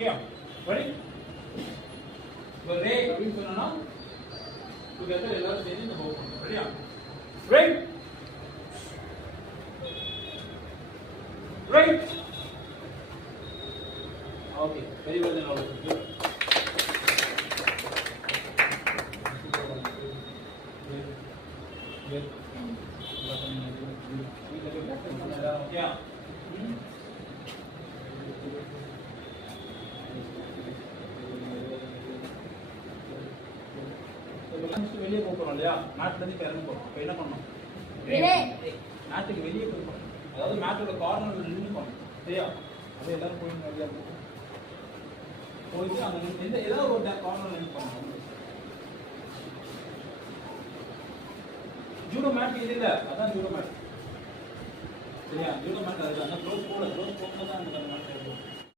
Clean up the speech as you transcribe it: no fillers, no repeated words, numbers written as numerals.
Okay ready இப்போ ரே அப்படின்னு சொன்னா டுகெதர் எல்லாரும் சேர்ந்து இந்த மூவ் பண்ணுவோம் ரெடியா right right okay very well then all good Yeah. வெளியே போறோம் இல்லையா மேட்ல இருந்து கிளம்பி போறோம் இப்போ என்ன பண்ணணும் மேட்டுக்கு வெளியே போய் அதாவது மேட்டோட கார்னர்ல நின்று பண்ணணும் சரியா அது எல்லாரும் போய் வெளியே போயிட்டு அந்த எந்த ஏதாவது ஒரு கார்னர்ல நின்று பண்ணணும் ஜூடோ மேட் இது இல்ல அதான் ஜூடோ மேட் சரியா ஜூடோ மேட் அது அந்த க்ளோஸ் போட தான் அந்த மேட் இருக்கும்